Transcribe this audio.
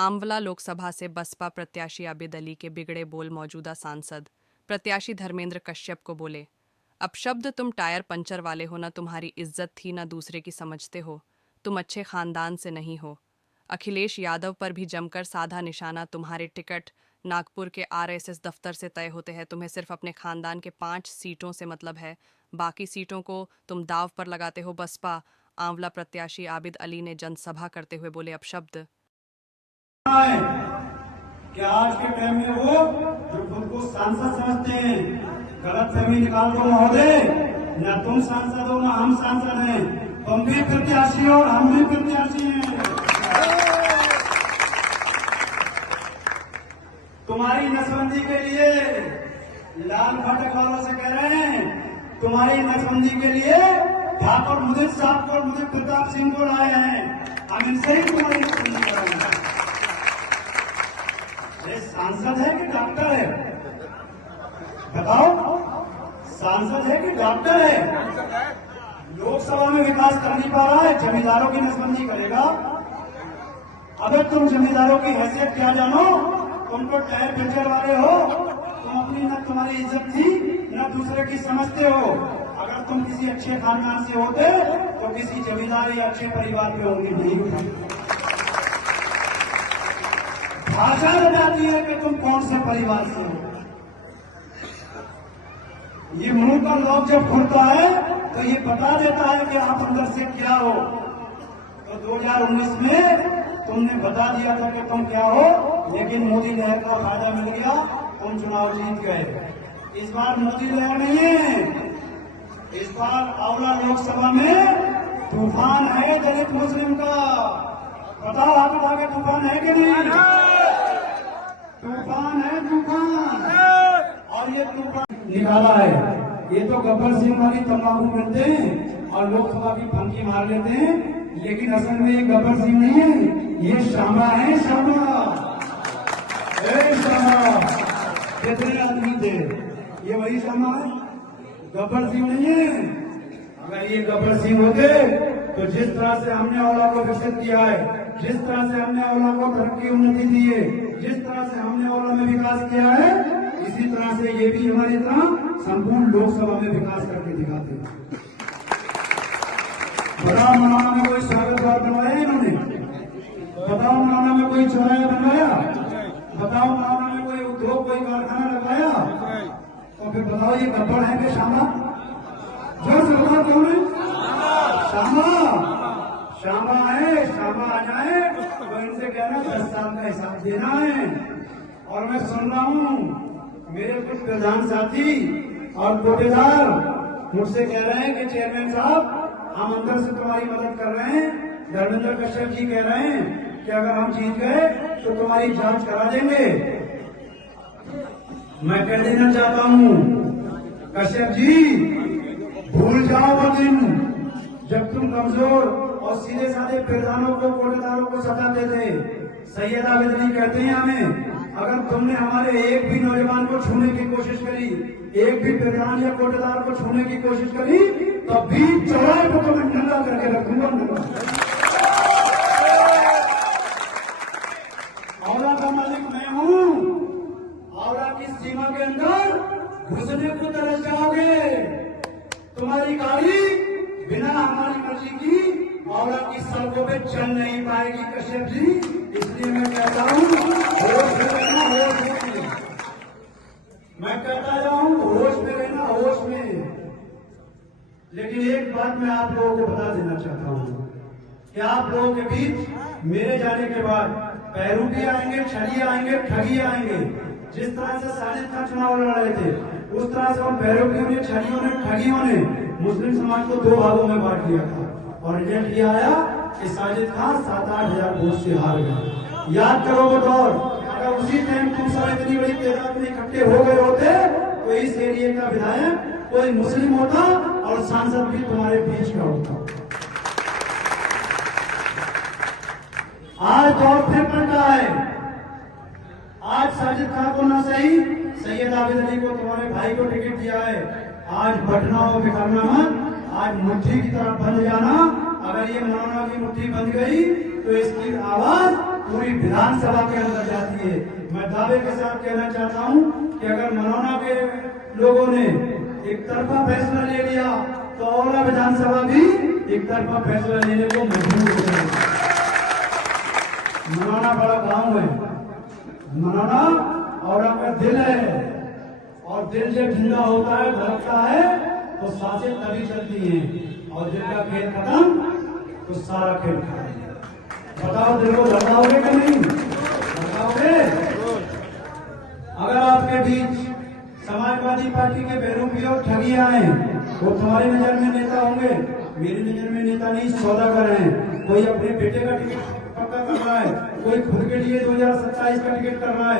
आंवला लोकसभा से बसपा प्रत्याशी आबिद अली के बिगड़े बोल मौजूदा सांसद प्रत्याशी धर्मेंद्र कश्यप को बोले, अपशब्द तुम टायर पंचर वाले हो, ना तुम्हारी इज्जत थी ना दूसरे की समझते हो, तुम अच्छे खानदान से नहीं हो। अखिलेश यादव पर भी जमकर साधा निशाना, तुम्हारे टिकट नागपुर के आरएसएस दफ्तर से तय होते हैं, तुम्हें सिर्फ अपने खानदान के 5 सीटों से मतलब है, बाकी सीटों को तुम दाव पर लगाते हो। बसपा आंवला प्रत्याशी आबिद अली ने जनसभा करते हुए बोले अपशब्द। कि आज के टाइम में वो जो खुद को सांसद समझते हैं, गलत फहमी निकाल दो महोदय, न तुम सांसद हो न हम सांसद हैं, तुम भी प्रत्याशी हो और हम भी प्रत्याशी हैं। तुम्हारी नसबंदी के लिए लाल फाटक वालों से कह रहे हैं, तुम्हारी नसबंदी के लिए ठाकुर मुदित साहब को, मुदित प्रताप सिंह को लाए हैं, हम इनसे ही तुम्हारी नसबंदी कर रहे हैं। सांसद है कि डॉक्टर है? बताओ, सांसद है कि डॉक्टर है? लोकसभा में विकास कर नहीं पा रहा है, जमींदारों की नसबंदी करेगा। अबे तुम जमींदारों की हैसियत क्या जानो, तुम तो टायर पंचर वाले हो, तुम अपनी न तुम्हारी इज्जत थी न दूसरे की समझते हो। अगर तुम किसी अच्छे खानदान से होते तो किसी जमींदार या अच्छे परिवार में होंगे नहीं। भाषा बताती है कि तुम कौन से परिवार से हो। ये मुंह का लॉक जब खुलता है तो ये बता देता है कि आप अंदर से क्या हो। तो 2019 में तुमने बता दिया था कि तुम क्या हो, लेकिन मोदी लहर का फायदा मिल गया, तुम चुनाव जीत गए। इस बार मोदी लहर नहीं है, इस बार आंवला लोकसभा में तूफान है दलित मुस्लिम का। बताओ हाथ उठा के, तूफान है कि नहीं? तूफान है, तूफान। और ये तूफान निकाला है, ये तो गब्बर सिंह वाली तंबाकू मिलते हैं और लोकसभा की फंकी मार लेते हैं, लेकिन असल में ये गब्बर सिंह नहीं है, ये श्यामा है, श्यामा। श्यामा कितने आदमी थे, ये वही श्यामा है, गब्बर सिंह नहीं है। अगर ये गब्बर सिंह होते तो जिस तरह से हमने आंवला को विकसित किया है, जिस तरह से हमने आंवला को तरक्की उन्नति दी है, जिस तरह से हमने आंवला में विकास किया है, इसी तरह से ये भी हमारी तरह संपूर्ण लोकसभा में विकास करके दिखाते हैं। बताओ मनाना में कोई स्वागत द्वार बनवाया इन्होंने? बताओ मनाना में कोई चौराहा बनवाया? बताओ मनाना में कोई उद्योग, कोई कारखाना लगाया? तो फिर बताओ ये गब्बर है कि श्यामा? जो सरकार क्यों है? श्यामा, श्यामा है। श्यामा आ जाए तो इनसे कहना 10 साल का हिसाब देना है। और मैं सुन रहा हूँ मेरे कुछ प्रधान साथी और कोटेदार मुझसे कह रहे हैं कि चेयरमैन साहब, हम अंदर से तुम्हारी मदद कर रहे हैं। धर्मेंद्र कश्यप जी कह रहे हैं कि अगर हम जीत गए तो तुम्हारी जांच करा देंगे। मैं कह देना चाहता हूँ कश्यप जी, भूल जाओ वो दिन जब तुम कमजोर और सीधे साधे प्रधानों को, कोटेदारों को सताते थे। सैयद आबिद अली कहते हैं हमें, अगर तुमने हमारे एक भी नौजवान को छूने की कोशिश करी, एक भी प्रधान या कोटेदार को छूने की कोशिश करी, तब भी चौराहे को तो मैं नंगा करके रखूंगा। आंवला का मालिक मैं हूँ, आंवला की सीमा के अंदर घुसने को तरस जाओगे। तुम्हारी गाड़ी बिना हमारी मर्जी की आंवला की सड़कों पे चल नहीं पाएगी कश्यप जी। इसलिए मैं कहता हूँ होश में रहना, होश में। मैं कहता जाऊँ होश में रहना, होश में। लेकिन एक बात मैं आप लोगों को बता देना चाहता हूँ कि आप लोगों के बीच मेरे जाने के बाद पैरू भी आएंगे, छड़ी आएंगे, ठगी आएंगे। जिस तरह से साजिद खान चुनाव लड़ रहे थे, उस तरह से उन पैरों ने, छड़ियों ने, ठगियों ने मुस्लिम समाज को 2 भागों में बांट दिया था। और रिजल्ट ये आया कि साजिद खान 7-8 हजार वोट से हार गया। याद करो वो दौर, अगर उसी टाइम तुम सब इतनी बड़ी तादाद में इकट्ठे हो गए होते तो इस एरिया का विधायक कोई मुस्लिम होता और सांसद भी तुम्हारे बीच का होता। आज दौर फिर पलटा है। आज साजिद खान को ना सही, सैयद आबिद अली को, तुम्हारे भाई को टिकट दिया है। आज बटना और बिखरना मत, आज मुट्ठी की तरफ बंद जाना। अगर ये मौलाना की मुट्ठी बंद गई तो इसकी आवाज पूरी विधानसभा के अंदर जाती है। मैं दावे के साथ कहना चाहता हूं कि अगर मनोना के लोगों ने एक तरफा फैसला ले लिया तो औरा विधानसभा भी एक तरफा फैसला लेने को मजबूर हो जाएगी। मनोना बड़ा गांव है, मनोना औरा का दिल है, और दिल जब ठंडा होता है, धड़कता है, तो सांसें तभी चलती हैं, और दिल का खेल खत्म तो सारा खेल खत्म। बताओ दिल को धड़काओगे कि नहीं? धड़काओगे? अगर आपके बीच समाजवादी पार्टी के बेरूपी और ठगी आए, वो तुम्हारी नजर में नेता होंगे, मेरी नजर में नेता नहीं, सौदागर हैं। कोई अपने बेटे का टिकट पक्का कर रहा है, कोई खुद के लिए 2027 का टिकट कर रहा है।